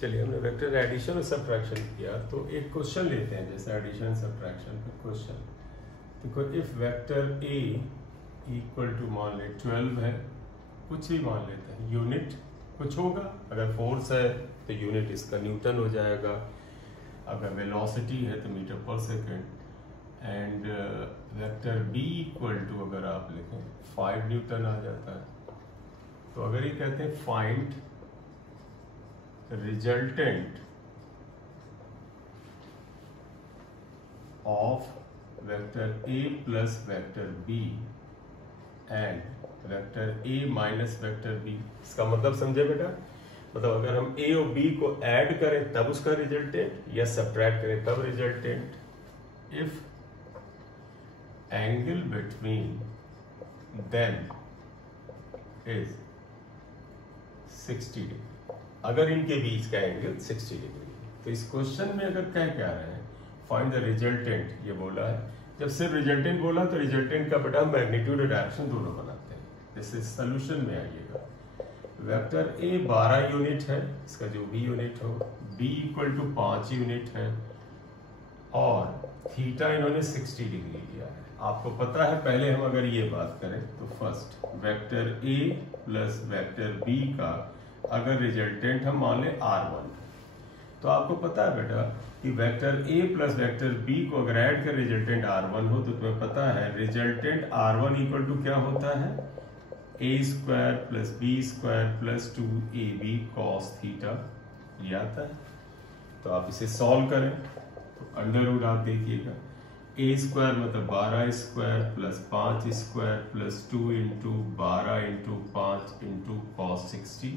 चलिए हमने vector addition और सब्ट्रैक्शन किया, तो एक क्वेश्चन लेते हैं जैसे एडिशन सब्ट्रैक्शन का क्वेश्चन। देखो if vector A equal to मान ले 12 है, कुछ भी मान लेते हैं, यूनिट कुछ होगा, अगर फोर्स है तो यूनिट इसका न्यूटन हो जाएगा, अगर वेलोसिटी है तो metre per second, and vector B equal to अगर आप लिखें 5 न्यूटन आ जाता है। तो अगर ये कहते हैं find resultant of vector A plus vector B and vector A minus vector B, इसका मतलब समझे बेटा? मतलब अगर हम ए और बी को ऐड करें तब उसका रिजल्टेंट, या सब्ट्रैक्ट करें तब resultant. If angle between them is 60 degree, अगर इनके बीच का एंगल 60 डिग्री। तो इस क्वेश्चन में अगर कह क्या रहे हैं, फाइंड द रिजल्टेंट, ये बोला है। जब सिर्फ रिजल्टेंट बोला तो रिजल्टेंट का बेटा मैग्नीट्यूड और डायरेक्शन दोनों बनाते हैं। जैसे सोल्यूशन में आइएगा, वेक्टर ए 12 यूनिट है, इसका जो भी यूनिट हो, बी इक्वल टू 5 यूनिट है, और थीटा इन्होंने 60 डिग्री लिया है। आपको पता है, पहले हम अगर ये बात करें तो first vector A plus vector B का अगर रिजल्टेंट हम मान लें R1, तो आपको पता है बेटा कि vector A plus vector B को अगर ऐड कर रिजल्टेंट R1 हो, तो तुम्हें पता है रिजल्टेंट R1 इक्वल टू क्या होता है, a square plus B square plus 2ab cos theta, ये आता है। तो आप इसे सॉल्व करें तो अंडर रूट आप देखिएगा, ए स्क्वायर मतलब 12 square plus 5 square plus 2 into 12 into 5 into cos 60।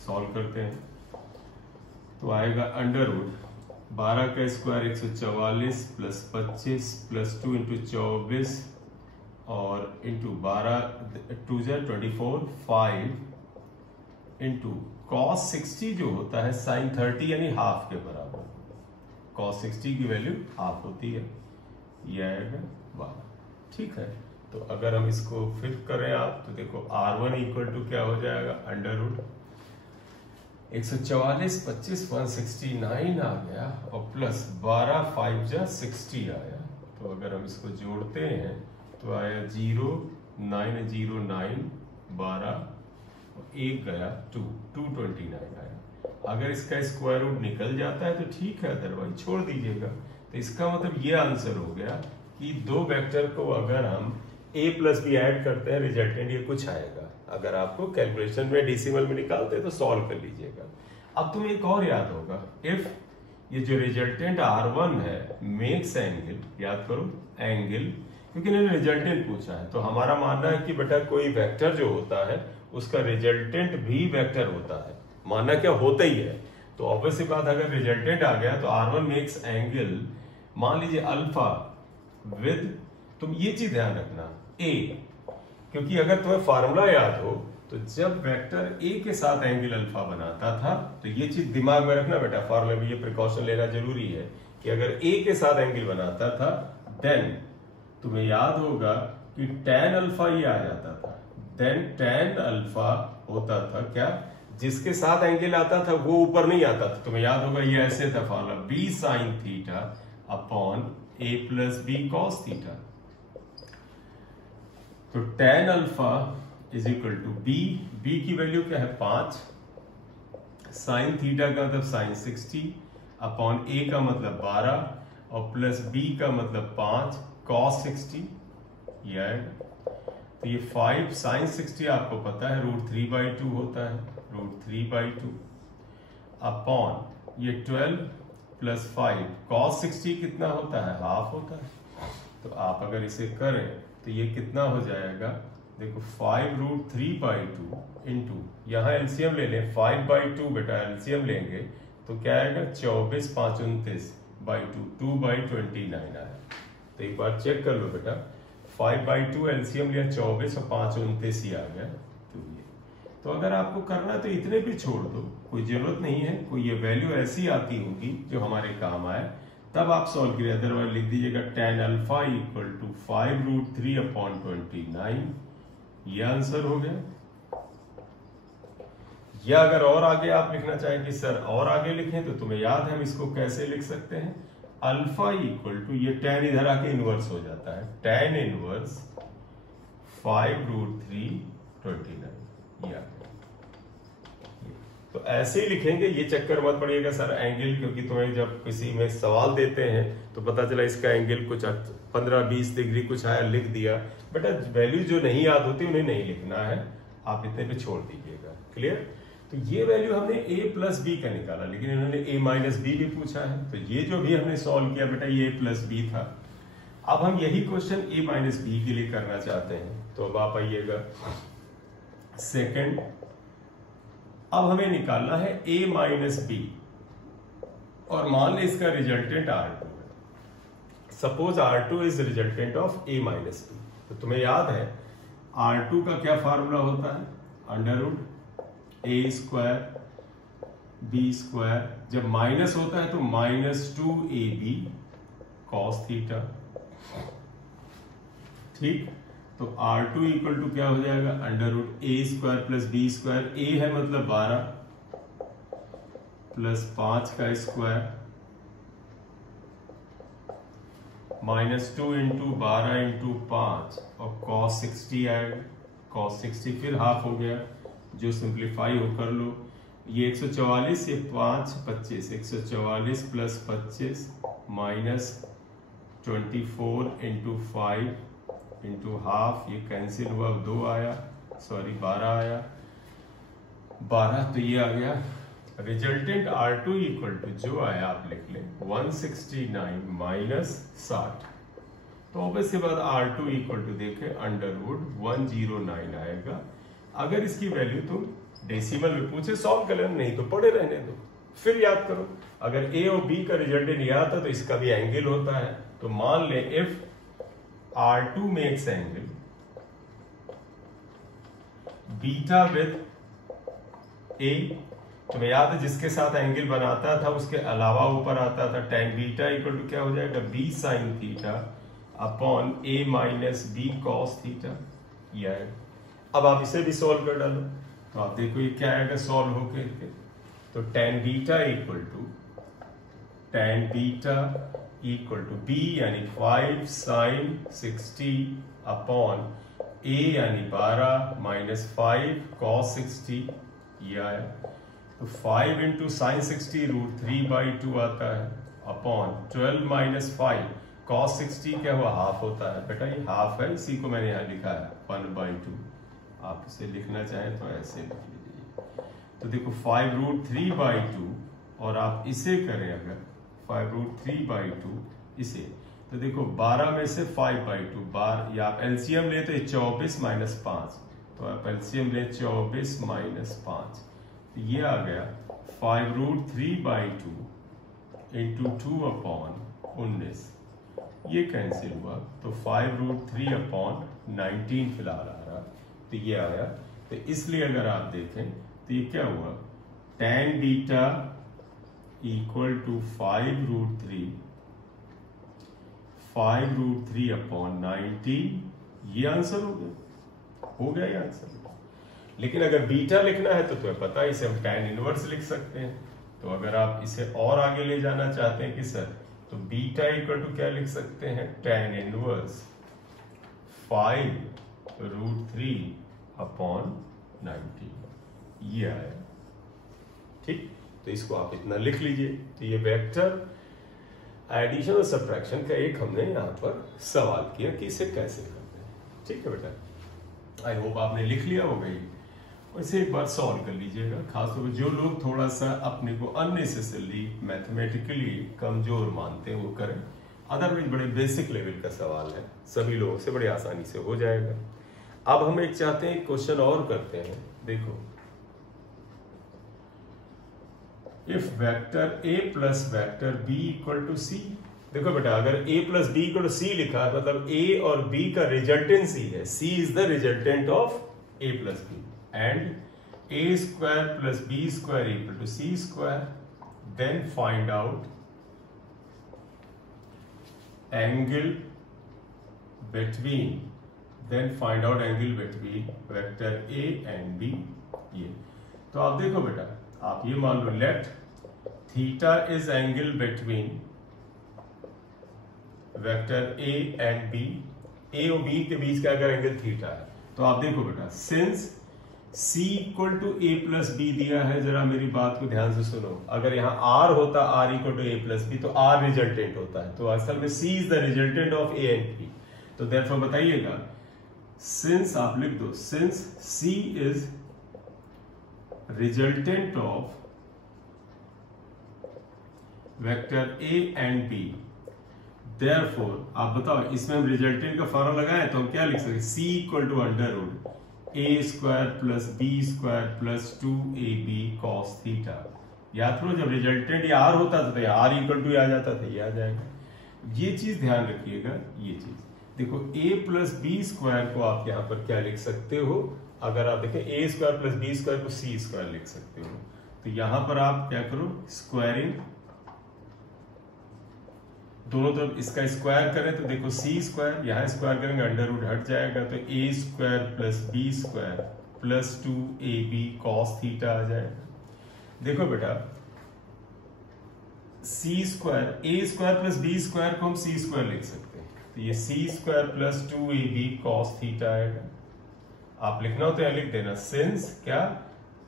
Solve करते हैं तो आएगा अंडर रूट 12 का स्क्वायर 144 प्लस 25 प्लस 2 इंटू 24 और इंटू 12 2 24 5 इंटू cos 60 जो होता है sin 30 यानी हाफ के बराबर। cos 60 की वैल्यू हाफ होती है, यह आएगा 12। ठीक है, तो अगर हम इसको फिर करें आप तो देखो R1 इक्वल टू क्या हो जाएगा, अंडर रूट 144 25 169 आ गया और प्लस 12 5 जा 60 आया। तो अगर हम इसको जोड़ते हैं तो आया 0 9 0 9 12 और 1 गया 2 229 आया। अगर इसका स्क्वायर रूट निकल जाता है तो ठीक है, अदरवाइज छोड़ दीजिएगा। तो इसका मतलब ये आंसर हो गया कि दो वेक्टर को अगर हम a प्लस बी ऐड करते हैं रिजल्टेंट ये कुछ आएगा। अगर आपको कैलकुलेशन में डेसिमल में निकालते हैं तो सॉल्व कर लीजिएगा। अब तुम्हें एक और याद होगा, इफ ये जो रिजल्टेंट R1 है मेक्स एंगल, याद करो एंगल, क्योंकि इन्होंने रिजल्टेंट पूछा है, तो हमारा मानना है कि बेटा कोई वेक्टर जो होता है उसका रिजल्टेंट भी वेक्टर होता है, मानना क्या होता ही है। तो ऑब्वियस सी बात, अगर रिजल्टेंट आ गया तो R1 मेक्स एंगल, मान लीजिए अल्फा विद, तुम ये चीज ध्यान रखना A, क्योंकि अगर तुम्हें फार्मूला याद हो तो जब वेक्टर ए के साथ एंगल अल्फा बनाता था, तो ये चीज दिमाग में रखना बेटा, फार्मूले में ये प्रिकॉशन लेना जरूरी है कि अगर ए के साथ एंगल बनाता था देन तुम्हें याद होगा कि tan अल्फा ये आ जाता था, देन tan अल्फा होता था क्या, जिसके साथ एंगल आता था वो ऊपर नहीं आता था। तुम्हें याद होगा ये ऐसे था formula, b sin theta upon a plus b cos theta. तो tan alpha is equal to B की वैल्यू क्या है 5, साइन थीटा का मतलब साइन 60 अपॉन ए का मतलब 12 और प्लस बी का मतलब 5 cos 60, ये आएगा। तो ये 5 साइन 60 आपको पता है √3/2 होता है, √3/2 अपॉन ये 12 प्लस 5 cos 60 कितना होता है, हाफ होता है। तो आप अगर इसे करें तो ये कितना हो जाएगा, देखो 5√3/2 इंटू, यहाँ एलसीएम ले लें 5/2 बेटा, एलसीएम लेंगे तो क्या आएगा 24 5 29/2 2/29 आया। तो एक बार चेक कर लो बेटा, 5/2 एलसीएम लिया 24 और 5 29 ही आ गया। तो ये, तो अगर आपको करना है तो इतने भी छोड़ दो, कोई जरूरत नहीं है, कोई ये वैल्यू ऐसी आती होगी जो हमारे काम आए तब आप सॉल्व करिए, अदरवाइज लिख दीजिएगा tan अल्फा इक्वल टू 5√3/29, ये आंसर हो गया। या अगर और आगे आप लिखना चाहें कि सर और आगे लिखें, तो तुम्हें याद है हम इसको कैसे लिख सकते हैं, अल्फा इक्वल टू, ये tan इधर आके इनवर्स हो जाता है, tan इनवर्स 5√3 29, ये तो ऐसे ही लिखेंगे। ये चक्कर मत पड़िएगा सर एंगल, क्योंकि तुम्हें जब किसी में सवाल देते हैं तो पता चला इसका एंगल कुछ 15-20 डिग्री कुछ आया, लिख दिया। बेटा वैल्यू जो नहीं याद होती उन्हें नहीं लिखना है, आप इतने पे छोड़ दीजिएगा। क्लियर? तो ये वैल्यू हमने a प्लस बी का निकाला, लेकिन इन्होंने a माइनस बी भी पूछा है, तो ये जो भी हमने सॉल्व किया बेटा ये a प्लस बी था। अब हम यही क्वेश्चन a माइनस बी के लिए करना चाहते हैं, तो अब आप आइएगा सेकेंड। अब हमें निकालना है a माइनस बी, और मान लें इसका रिजल्टेंट R2 है। Suppose R2 is resultant of a minus B, तो तुम्हें याद है R2 का क्या फार्मूला होता है, under a square B square, जब माइनस होता है तो -2ab cos थीटा। ठीक, तो R2 इक्वल टू क्या हो जाएगा, √a square plus B square, a है मतलब 12 प्लस 5 का स्क्वायर -2 इंटू 12 इंटू 5 और cos 60 आएगा, cos 60 फिर हाफ हो गया, जो सिंप्लीफाई हो कर लो, ये 144, ये 5 25, 144 प्लस 25 -24 इंटू 5 इंटू हाफ, ये कैंसिल हुआ, 2 आया, सॉरी 12 आया, 12, तो ये आ गया रिजल्टेंट R2 इक्वल टू, जो आया आप लिख लें 169 माइनस 60। तो ऑब्वियस के बाद R2 इक्वल टू देखें √109 आएगा। अगर इसकी वैल्यू तुम डेसिमल में पूछे सॉल्व कर लेना, नहीं तो पढ़े रहने दो, फिर याद करो। अगर a और b का रिजल्टेंट याद था तो इसका भी एंगल होता है, तो मान लें if R2 makes angle beta with A, तुम्हें याद है जिसके साथ एंगल बनाता था उसके अलावा ऊपर आता था tan बीटा इक्वल टू क्या हो जाएगा, b sin theta upon a minus b cos theta. ये है। अब आप इसे भी सॉल्व कर डालो, तो आप देखो ये क्या आएगा सॉल्व होके, तो tan beta equal to tan beta equal to b यानी 5 sin 60 अपॉन a यानी 12 माइनस 5 cos 60, ये आया। तो 5 इंटू साइन 60 √3/2 आता है अपॉन 12 माइनस 5 cos 60 क्या हुआ, हाफ होता है। बेटा ये हाफ है, इसी को मैंने यहाँ लिखा है 1/2। आप इसे लिखना चाहें तो ऐसे लिख लीजिए। तो देखो 5√3/2, और आप इसे करें अगर 5√3/2 इसे, तो देखो 12 में से 5/2 बार, या आप एलसीएम ले तो 24 माइनस 5, तो आप एलसीएम ले 24 माइनस 5, तो ये आ गया 5√3/2 इंटू 2 अपॉन 19, ये कैंसिल हुआ, तो 5√3 अपॉन 19 फिलहाल आ रहा, तो ये आया। तो इसलिए अगर आप देखें तो ये क्या हुआ, tan beta equal to 5√3 upon 19, ये आंसर हो गया ये आंसर। लेकिन अगर बीटा लिखना है तो तुम्हें पता है इसे हम tan इनवर्स लिख सकते हैं। तो अगर आप इसे और आगे ले जाना चाहते हैं कि सर, तो बीटा इक्वल टू क्या लिख सकते हैं, tan इनवर्स 5√3 अपॉन 19, ये आया। ठीक, तो इसको आप इतना लिख लीजिए। तो ये वेक्टर एडिशन और सब्ट्रैक्शन का एक हमने यहाँ पर सवाल किया कि इसे कैसे करते हैं। ठीक है बेटा, आई होप आपने लिख लिया होगा ये, वैसे एक बार सॉल्व कर लीजिएगा। खासतौर पर जो लोग थोड़ा सा अपने को अननेसेसरली मैथमेटिकली कमजोर मानते हैं वो करें, अदरवाइज बड़े बेसिक लेवल का सवाल है, सभी लोगों से बड़े आसानी से हो जाएगा। अब हम एक चाहते हैं क्वेश्चन और करते हैं। देखो, if vector a plus vector b equal to c, देखो बेटा अगर a plus b equal to c लिखा है मतलब a और b का रिजल्टेंट c है, c is the resultant of a plus b, and a square plus b square equal to c square, then find out angle between vector a and b। ये तो आप देखो बेटा, आप ये मान लो let theta is angle between vector A and b, a और बी के बीच का अगर एंगल थीटा है, तो आप देखो बेटा, since C equal to A plus B दिया है, जरा मेरी बात को ध्यान से सुनो, अगर यहाँ R होता R equal to A plus B तो R रिजल्टेंट होता है, तो असल में C is the resultant of A and B. तो देयरफॉर बताइएगा, सिंस आप लिख दो, since C is resultant of vector A and B, therefore आप बताओ, इसमें हम रिजल्टेंट का फॉर्मूला लगाएं तो हम क्या लिख सकते, C equal to under root A square plus B square plus 2ab cos theta. याद करो, जब रिजल्टेंट ये R होता था तो R इक्वल टू आ जाता था, ये आ जाएगा। ये चीज ध्यान रखिएगा, ये चीज देखो, a प्लस बी स्क्वायर को आप यहाँ पर क्या लिख सकते हो, अगर आप देखें a square plus B square को c स्क्वायर लिख सकते हो, तो यहां पर आप क्या करो, स्क्वायरिंग, दोनों तरफ इसका स्क्वायर करें तो देखो c स्क्वायर, यहां स्क्वायर करेंगे अंडर रूट हट जाएगा, तो a square plus B square plus 2ab cos theta आ जाएगा। देखो बेटा, c square, a square plus B square को हम c स्क्वायर लिख सकते हैं, तो ये c square plus 2ab cos theta आएगा। आप लिखना हो तो यहां लिख देना, सिंस क्या,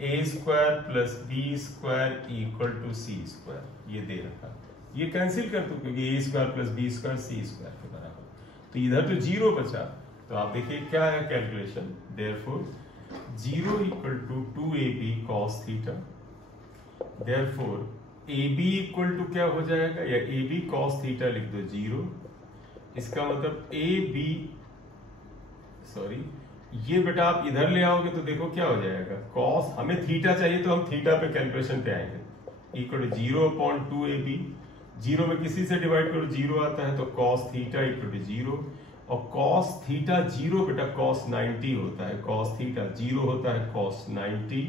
a square plus B square equal to c square, ये दे रखा, ये कैंसिल कर दो क्योंकि A square plus B square C square के बराबर, तो इधर तो जीरो बचा, तो आप देखिए क्या है calculation, therefore 0 equal to 2ab cos theta, therefore ab equal to क्या हो जाएगा, या ab cos थीटा लिख दो 0, इसका मतलब ab, सॉरी ये बेटा आप इधर ले आओगे तो देखो क्या हो जाएगा, cos, हमें थीटा चाहिए तो हम थीटा पे कैलकुलेशन पे आएंगे, इक्वल टू 0/2ab, 0 में किसी से डिवाइड करो 0 आता है, तो cos थीटा इक्वल टू 0, और cos थीटा 0 बेटा cos 90 होता है, cos थीटा 0 होता है cos 90,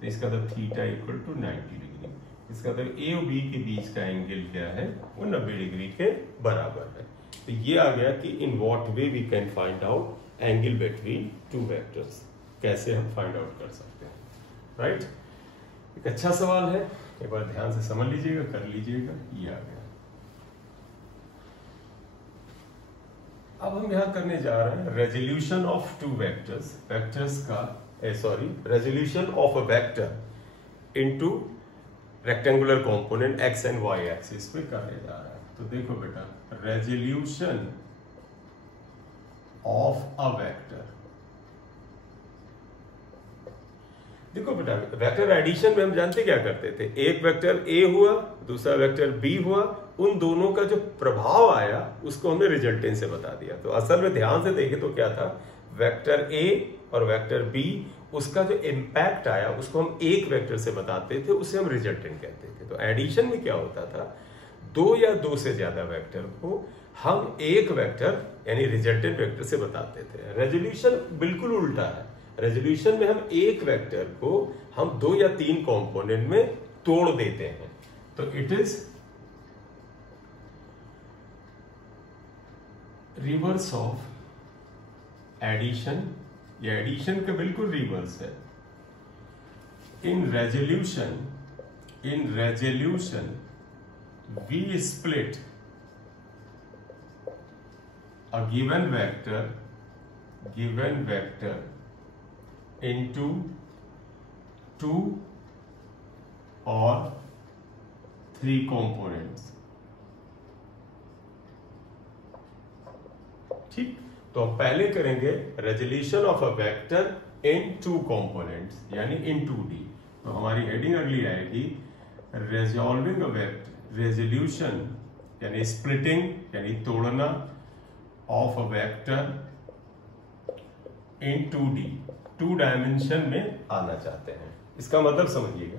तो इसका मतलब थीटा इक्वल टू 90 डिग्री, इसका मतलब ए और बी के बीच का एंगल क्या है, वो 90 डिग्री के बराबर है। तो ये आ गया कि in what way we can find out angle between two vectors, कैसे हम फाइंड आउट कर सकते हैं, राइट। एक अच्छा सवाल है, एक बार ध्यान से समझ लीजिएगा, कर लीजिएगा, ये आ गया। अब हम यहां करने जा रहे हैं resolution of two vectors, vectors का resolution of a vector into rectangular component x and Y axis पे करने जा रहे हैं। तो देखो बेटा, रेजोल्यूशन ऑफ अ वेक्टर, देखो बेटा, वेक्टर एडिशन में हम जानते क्या करते थे, एक वेक्टर ए हुआ, दूसरा वेक्टर बी हुआ, उन दोनों का जो प्रभाव आया उसको हमने रिजल्टेंट से बता दिया। तो असल में ध्यान से देखें तो क्या था, वेक्टर ए और वेक्टर बी, उसका जो इम्पैक्ट आया उसको हम एक वेक्टर से बताते थे, उसे हम रिजल्टेंट कहते थे। तो एडिशन में क्या होता था, दो या दो से ज्यादा वेक्टर को हम एक वेक्टर यानी रिजल्टेंट वेक्टर से बताते थे। रेजोल्यूशन बिल्कुल उल्टा है, रेजोल्यूशन में हम एक वेक्टर को हम दो या तीन कंपोनेंट में तोड़ देते हैं। तो it is reverse of addition, या एडिशन का बिल्कुल रिवर्स है। In resolution we split a given vector into two or three components। ठीक, तो हम पहले करेंगे resolution of a vector in two components यानी इन 2D। तो हमारी हेडिंग अगली आएगी रेजॉल्विंग अ वेक्टर, रेजोल्यूशन यानी स्प्लिटिंग यानी तोड़ना of a vector in 2D, 2 dimension में आना चाहते हैं। इसका मतलब समझिएगा,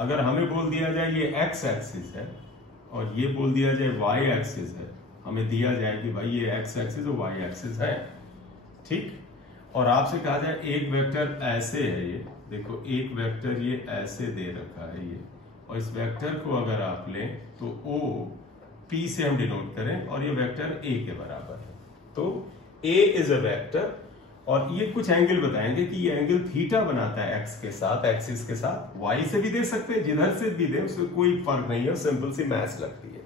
अगर हमें बोल दिया जाए ये x एक्सिस है और ये बोल दिया जाए y एक्सिस है, हमें दिया जाए कि भाई ये x एक्सिस और y एक्सिस है, ठीक, और आपसे कहा जाए एक वेक्टर ऐसे है, ये देखो एक वेक्टर ये ऐसे दे रखा है ये, और इस वेक्टर को अगर आप लें तो O P से हम डिनोट करें और ये वेक्टर A के बराबर है। तो A इज अ वेक्टर और ये कुछ एंगल बताएंगे कि ये एंगल थीटा बनाता है एक्स के साथ, एक्सिस के साथ। वाई से भी दे सकते हैं, जिधर से भी दे उसमें कोई फर्क नहीं है, सिंपल सी मैथ्स लगती है।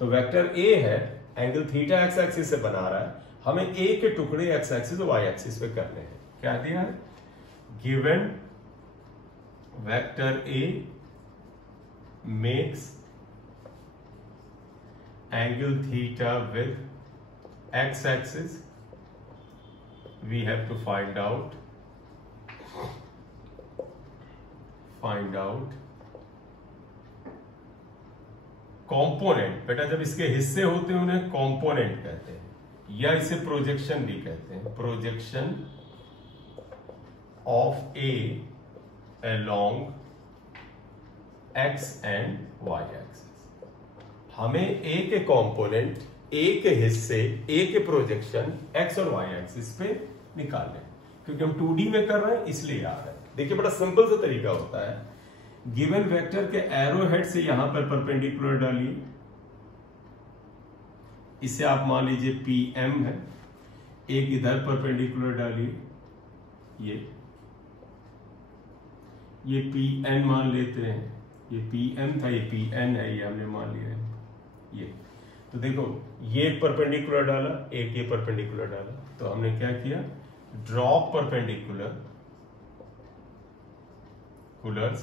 तो वेक्टर ए है, एंगल थीटा एक्स एक्सिस से बना रहा है, हमें ए के टुकड़े एक्स एक्सिस और वाई एक्सिस पे करने हैं। क्या दिया है? Given vector A makes angle theta with x axis, we have to find out component. बेटा जब इसके हिस्से होते हैं उन्हें कंपोनेंट कहते हैं, या इसे प्रोजेक्शन भी कहते हैं। Projection of A along X and Y axis. हमें ए के कंपोनेंट, ए के हिस्से, ए के प्रोजेक्शन एक्स और वाई एक्सिस पे निकालने, क्योंकि हम 2D में कर रहे हैं इसलिए याद है। देखिए बड़ा सिंपल सा तरीका होता है। गिवन वेक्टर के एरो हेड से यहां पर परपेंडिकुलर डालिए, इसे आप मान लीजिए PM है, एक इधर परपेंडिकुलर डालिए, ये PN मान लेते हैं, ये PM था, ये PN है, ये हमने मान लिया है। ये तो देखो ये एक परपेंडिकुलर डाला, एक ये परपेंडिकुलर डाला, तो हमने क्या किया? Drop perpendiculars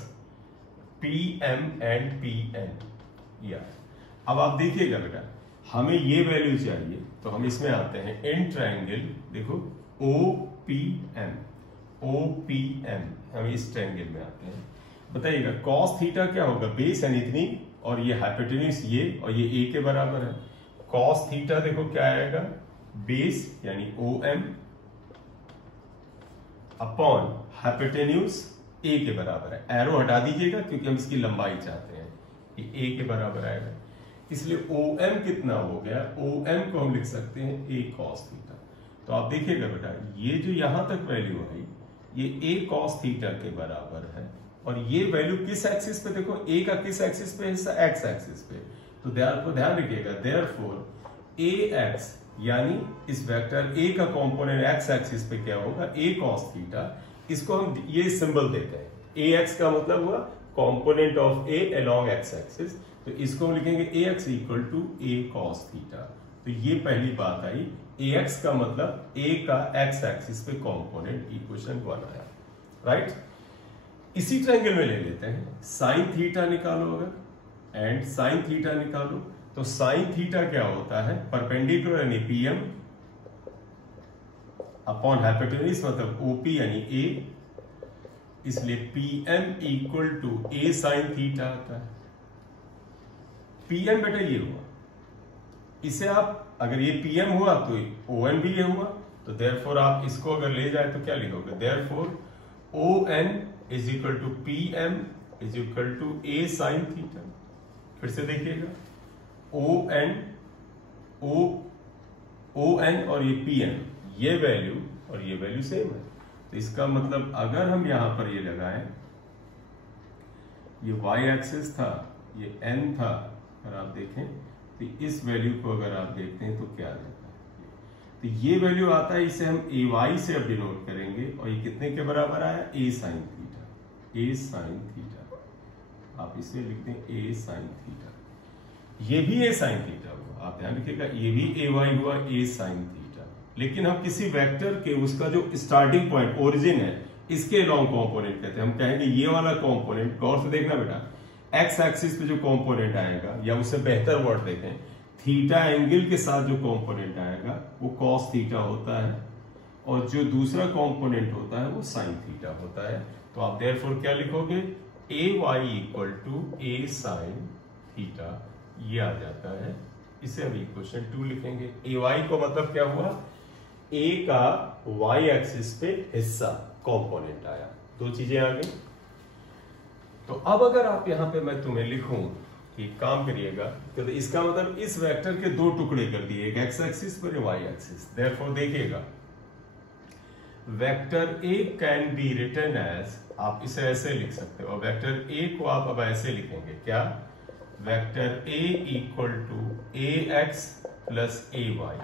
PM and PN। या अब आप देखिएगा बेटा, हमें ये वैल्यू चाहिए, तो हम इसमें आते हैं इन ट्रायंगल, देखो OPM, हम इस ट्रायंगल में आते हैं। बताइएगा कॉस थीटा क्या होगा? बेस यानी इतनी, और ये हाइपोटेन्यूज ये, और ये ए के बराबर है। कॉस थीटा देखो क्या आएगा? बेस यानी OM अपॉन हाइपोटेन्यूज ए के बराबर है। एरो हटा दीजिएगा क्योंकि हम इसकी लंबाई चाहते हैं, ये ए के बराबर आएगा, इसलिए OM कितना हो गया? OM को हम लिख सकते हैं A cos थीटा। तो आप देखिएगा बेटा, ये जो यहां तक वैल्यू आई, ये A cos थीटा के बराबर है, और ये वैल्यू किस एक्सिस पे? देखो A का किस एक्सिस पे हिस्सा? एक्स एक्सिस पे। तो ध्यान रखिएगा, देयरफॉर AX यानी इस वेक्टर A का कंपोनेंट एक्स एक्सिस पे क्या होगा? A cos theta. इसको हम ये सिंबल देते हैं, AX का मतलब हुआ component of A along X axis, तो इसको हम लिखेंगे AX equal to A cos theta. तो ये पहली बात आई, AX का मतलब A का एक्स एक्सिस पे कंपोनेंट। इक्वेशन 1 आया, राइट। इसी ट्रायंगल में ले लेते हैं, साइन थीटा निकालो अगर, एंड साइन थीटा निकालो, तो साइन थीटा क्या होता है? परपेंडिकुलर यानी PM अपॉन हाइपोटेन्यूज मतलब OP यानी A, इसलिए PM equal to A sine theta आता है। PM बेटा ये हुआ, इसे आप अगर ये PM हुआ तो ON भी ये हुआ, तो देयरफॉर आप इसको अगर ले जाए तो क्या लिखोगे? Therefore ON is equal to PM is equal to A sine theta. फिर से देखिएगा, ON और ये PM, ये वैल्यू और ये वैल्यू सेम है। तो इसका मतलब अगर हम यहां पर ये लगाएं, ये Y एक्सिस था, ये N था, अगर आप देखें तो इस वैल्यू को अगर आप देखते हैं तो क्या देता है? तो ये वैल्यू आता है, इसे हम AY से अब डिनोट करेंगे, और ये कितने के बराबर आया? A sine theta. A sine theta आप इसे लिखते हैं A साइन थीटा। ये भी A साइन थीटा हुआ, आप ध्यान रखिएगा, ये भी AY हुआ A साइन थीटा। लेकिन हम किसी वेक्टर के उसका जो स्टार्टिंग पॉइंट ओरिजिन है, इसके लॉन्ग कंपोनेंट कहते हैं। हम कहेंगे ये वाला कंपोनेंट, गौर से देखना बेटा, एक्स एक्सिस पे जो कंपोनेंट आएगा, या उससे बेहतर वर्ड देखें, थीटा एंगल के साथ जो कंपोनेंट आएगा वो कॉस थीटा होता है, और जो दूसरा कंपोनेंट होता है वो साइन थीटा होता है। तो आप देयरफॉर क्या लिखोगे? AY equal to A sine theta, ये आ जाता है। इसे हम इक्वेशन 2 लिखेंगे। AY को मतलब क्या हुआ? A का Y एक्सिस पे हिस्सा कंपोनेंट आया, दो चीजें आ गई। तो अब अगर आप यहां पे मैं तुम्हें लिखूं कि काम करिएगा, तो इसका मतलब इस वेक्टर के दो टुकड़े कर दिए, एक एक्स एक्सिस पर, वाई एक्सिस। देयरफॉर देखिएगा, vector A can be written as, आप इसे ऐसे लिख सकते हो, वेक्टर A को आप अब ऐसे लिखेंगे, क्या? Vector A equal to AX plus AY।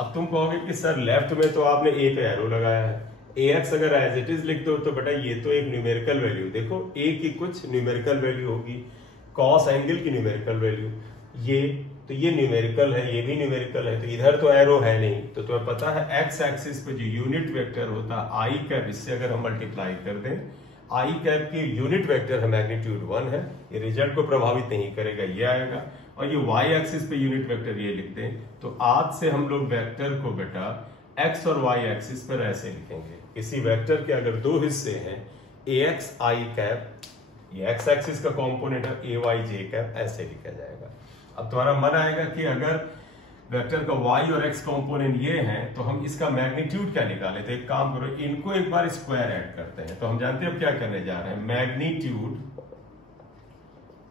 अब तुम कहोगे कि सर लेफ्ट में तो आपने ए पे एरो लगाया है, ax अगर एज इट इज लिख दो तो बेटा ये तो एक न्यूमेरिकल वैल्यू, देखो a की कुछ न्यूमेरिकल वैल्यू होगी, कॉस एंगल की न्यूमेरिकल वैल्यू, ये न्यूमेरिकल है, ये भी न्यूमेरिकल है, तो इधर तो एरो है नहीं, तो तुम्हें पता है एक्स एक्सिस पे जो यूनिट वेक्टर होता है आई कैप, इससे अगर हम मल्टीप्लाई कर दें, आई कैप की यूनिट वेक्टर है मैग्नीट्यूड 1 है, ये रिजल्ट को प्रभावित नहीं करेगा, ये आएगा। और ये वाई एक्सिस पे यूनिट वेक्टर ये लिखते हैं, तो आज से हम लोग वेक्टर को बेटा एक्स और वाई एक्सिस पर ऐसे लिखेंगे। किसी वेक्टर के अगर दो हिस्से हैं, ए एक्स आई कैप, ये एक्स एक्सिस का कंपोनेंट है, ए वाई जे कैप, ऐसे लिखा जाएगा। अब तुम्हारा मन आएगा कि अगर वेक्टर का वाई और एक्स कंपोनेंट ये हैं तो हम इसका मैग्नीट्यूड क्या निकालें, तो एक काम करो, इनको एक बार स्क्वायर ऐड करते हैं। तो हम जानते हैं अब क्या करने जा रहे हैं, magnitude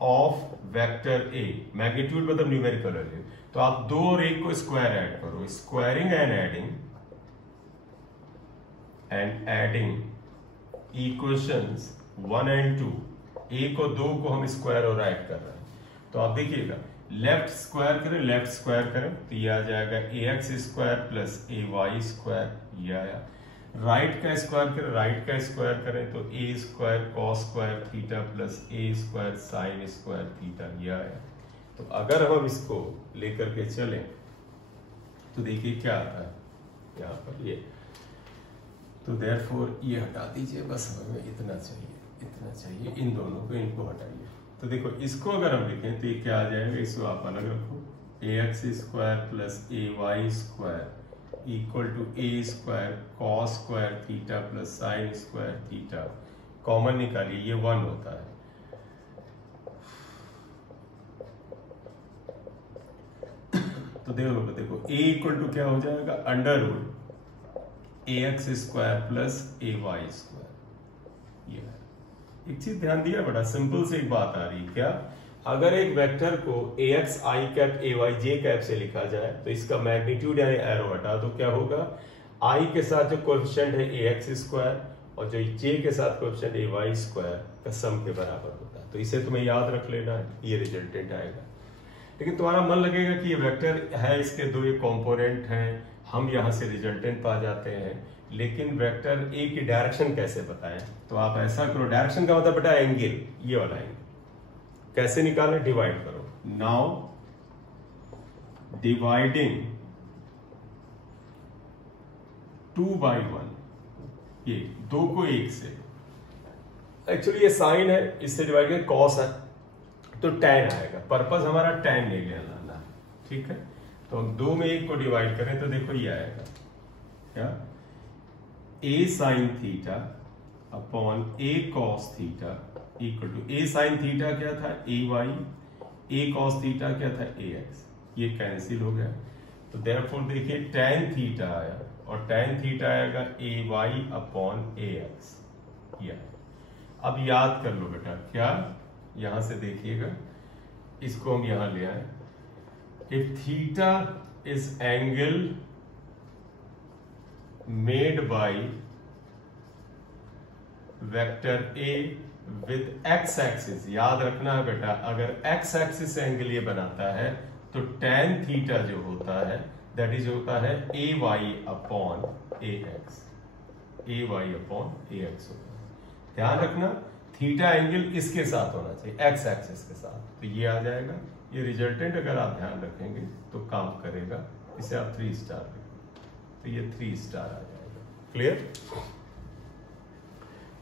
of vector A, magnitude मतलब न्यूमेरिकल वैल्यू, तो आप 2 और 1 को स्क्वायर ऐड करो, squaring and adding equations 1 and 2, ए को 2 को हम स्क्वायर और ऐड कर रहे हैं। तो आप देखिएगा, लेफ्ट स्क्वायर करें तो ये आ जाएगा a x square plus A Y square, ये आया। राइट का स्क्वायर करें तो a square cos square theta plus a square sine square theta, ये आया। तो अगर हम इसको लेकर के चलें तो देखिए क्या आता है यहाँ पर, ये तो देयरफॉर ये हटा दीजिए, बस हमें इतना चाहिए, इन दोनों को, इनको हटाइए। तो देखो इसको अगर हम लिखें तो ये क्या आ जाएगा, इसको आप अलग रखो, a x square plus A Y square equal to a square cos square theta plus sine square theta, common निकालिए, ये 1 होता है। तो देखो ए इक्वल टू क्या हो जाएगा, under root A x square plus A Y square. ये एक चीज ध्यान दिया, बड़ा सिंपल से एक बात आ रही, क्या अगर एक वेक्टर को a x I cap a Y J cap से लिखा जाए तो इसका मैग्नीट्यूड यानी एरो हटा तो क्या होगा, आई के साथ जो कोएफिशिएंट है ए एक्स स्क्वायर और जो जे के साथ कोएफिशिएंट ए वाई स्क्वायर का सम के बराबर होता है। तो इसे तुम्हें याद रख लेना है, ये रिजल्टेंट आएगा। लेकिन तुम्हारा मन लगेगा कि ये वेक्टर है, इसके 2 ये कॉम्पोनेंट हैं, हम यहाँ से रिजल्टेंट पा जाते हैं, लेकिन वेक्टर ए की डायरेक्शन कैसे बताएं, तो आप ऐसा करो, डायरेक्शन का मतलब बेटा एंगल, ये वाला एंगल कैसे निकालें, डिवाइड करो। नाउ डिवाइडिंग 2/1, ये 2 को 1 से, एक्चुअली ये साइन है, इससे डिवाइड करें कॉस है तो tan आएगा, पर्पस हमारा tan ले लेना, ठीक है। तो हम 2 में 1 को डिवाइड करें तो देखो ये आएगा क्या, a sine theta upon a cos theta equal to, a sine theta क्या था a Y, a cos theta क्या था a एक्स, ये कैंसिल हो गया। तो देयरफॉर देखिए tan थीटा आया और tan थीटा आएगा a Y upon a X, ये। अब याद कर लो बेटा, क्या यहां से देखिएगा, इसको हम यहां ले आए, if theta is angle made by vector A with x axis, याद रखना है बेटा, अगर एक्स एक्सिस एंगल ये बनाता है तो tan थीटा जो होता है दैट इज होता है ए Y upon A x, A Y upon A x होता है। ध्यान रखना थीटा एंगल इसके साथ होना चाहिए, एक्स एक्सिस के साथ, तो ये आ जाएगा। ये रिजल्टेंट अगर आप ध्यान रखेंगे तो काम करेगा, इसे आप 3 स्टार लिखें तो ये 3 स्टार आ जाएगा, क्लियर।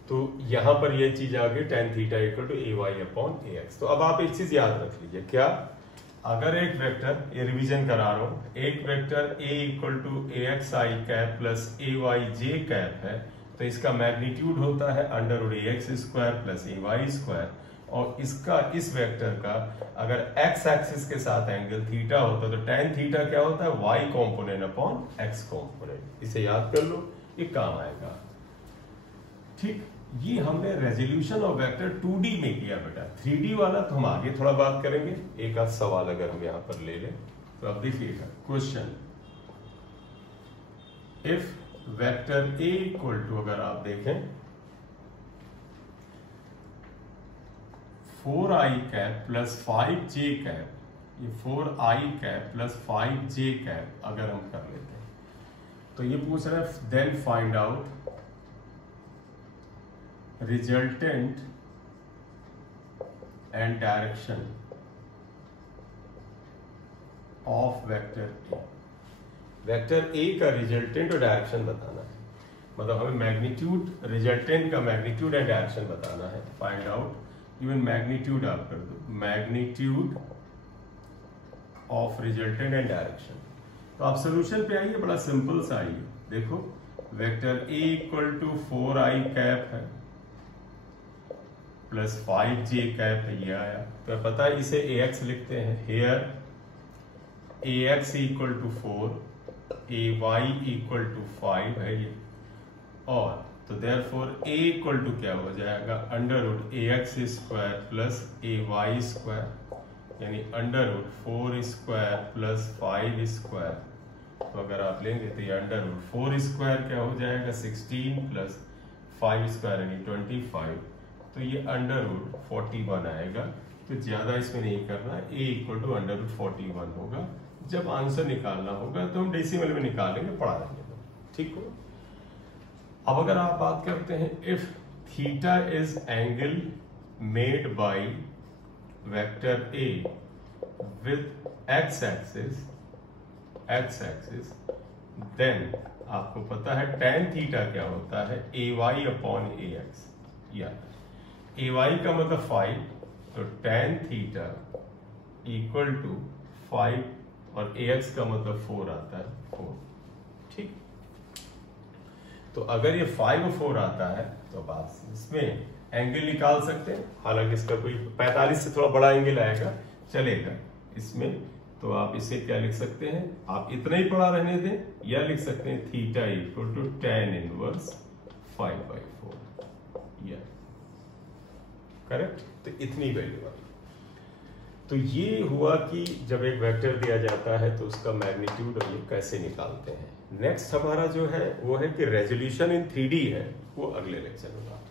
तो यहां पर ये चीज आ गई tan theta equal to A Y upon A X. तो अब आप एक चीज याद रख लीजिए, क्या अगर एक वेक्टर, ये रिवीजन करा रहा हूं, एक vector a equal to A x I cap plus A Y J cap है तो इसका मैग्नीट्यूड होता है under root A x square plus A Y square, और इसका, इस वेक्टर का अगर एक्स एक्सिस के साथ एंगल थीटा होता है तो tan थीटा क्या होता है, Y component upon X component. इसे याद कर लो, ये काम आएगा, ठीक। ये हमने रेजोल्यूशन ऑफ वेक्टर 2D में किया बेटा, 3D वाला तो हम आगे थोड़ा बात करेंगे। एक आध सवाल अगर हम यहां पर ले लें तो अब देखिएगा question, if vector A equal to, अगर आप देखें 4i cap plus 5j cap, ये 4i cap plus 5j cap अगर हम कर लेते हैं तो ये पूछ रहा है then find out resultant and direction of vector A. Vector A का रिजल्टेंट और डायरेक्शन बताना है, मतलब हमें मैग्नीट्यूड, रिजल्टेंट का मैग्नीट्यूड एंड डायरेक्शन बताना है। फाइंड आउट, इवन मैग्नीट्यूड आप कर दो, magnitude of resultant and direction. तो आप सोल्यूशन पे आइए, बड़ा सिंपल सा आइए। देखो vector A equal to 4i cap है प्लस 5j कैप है, ये आया। तो पता है इसे ax लिखते हैं, here ax equal to 4, ay equal to 5 है ये, और तो देयरफॉर a इक्वल टू क्या हो जाएगा, under root ax square plus ay square, यानी under root 4 square plus 5 square. तो अगर आप लेंगे तो ये अंडर रूट 4 स्क्वायर क्या हो जाएगा 16 प्लस 5 स्क्वायर यानी 25, तो ये अंडर रूट 41 आएगा। तो ज्यादा इसमें नहीं करना, a equal to under root 41 होगा। जब आंसर निकालना होगा तो हम डेसिमल में निकालेंगे, पढ़ा देंगे, ठीक हो। अब अगर आप बात करते हैं if theta is angle made by vector A with x axis, then आपको पता है tan थीटा क्या होता है, ay अपॉन ax, या ay का मतलब 5, तो tan थीटा इक्वल टू 5 और ax का मतलब 4 आता है, 4, ठीक। तो अगर ये 5 और 4 आता है तो आप इसमें एंगल निकाल सकते हैं। हालांकि इसका कोई 45 से थोड़ा बड़ा एंगल आएगा, चलेगा इसमें। तो आप इसे क्या लिख सकते हैं, आप इतना ही पढ़ा रहने दें, या लिख सकते हैं theta equal to tan inverse 5/4, या करेक्ट। तो इतनी वैल्यू आई। तो ये हुआ कि जब एक वेक्टर दिया जाता है तो उसका मैग्नीट्यूड और ये कैसे निकालते हैं। नेक्स्ट हमारा जो है वो है कि रेजोल्यूशन इन 3D है, वो अगले लेक्चर में बात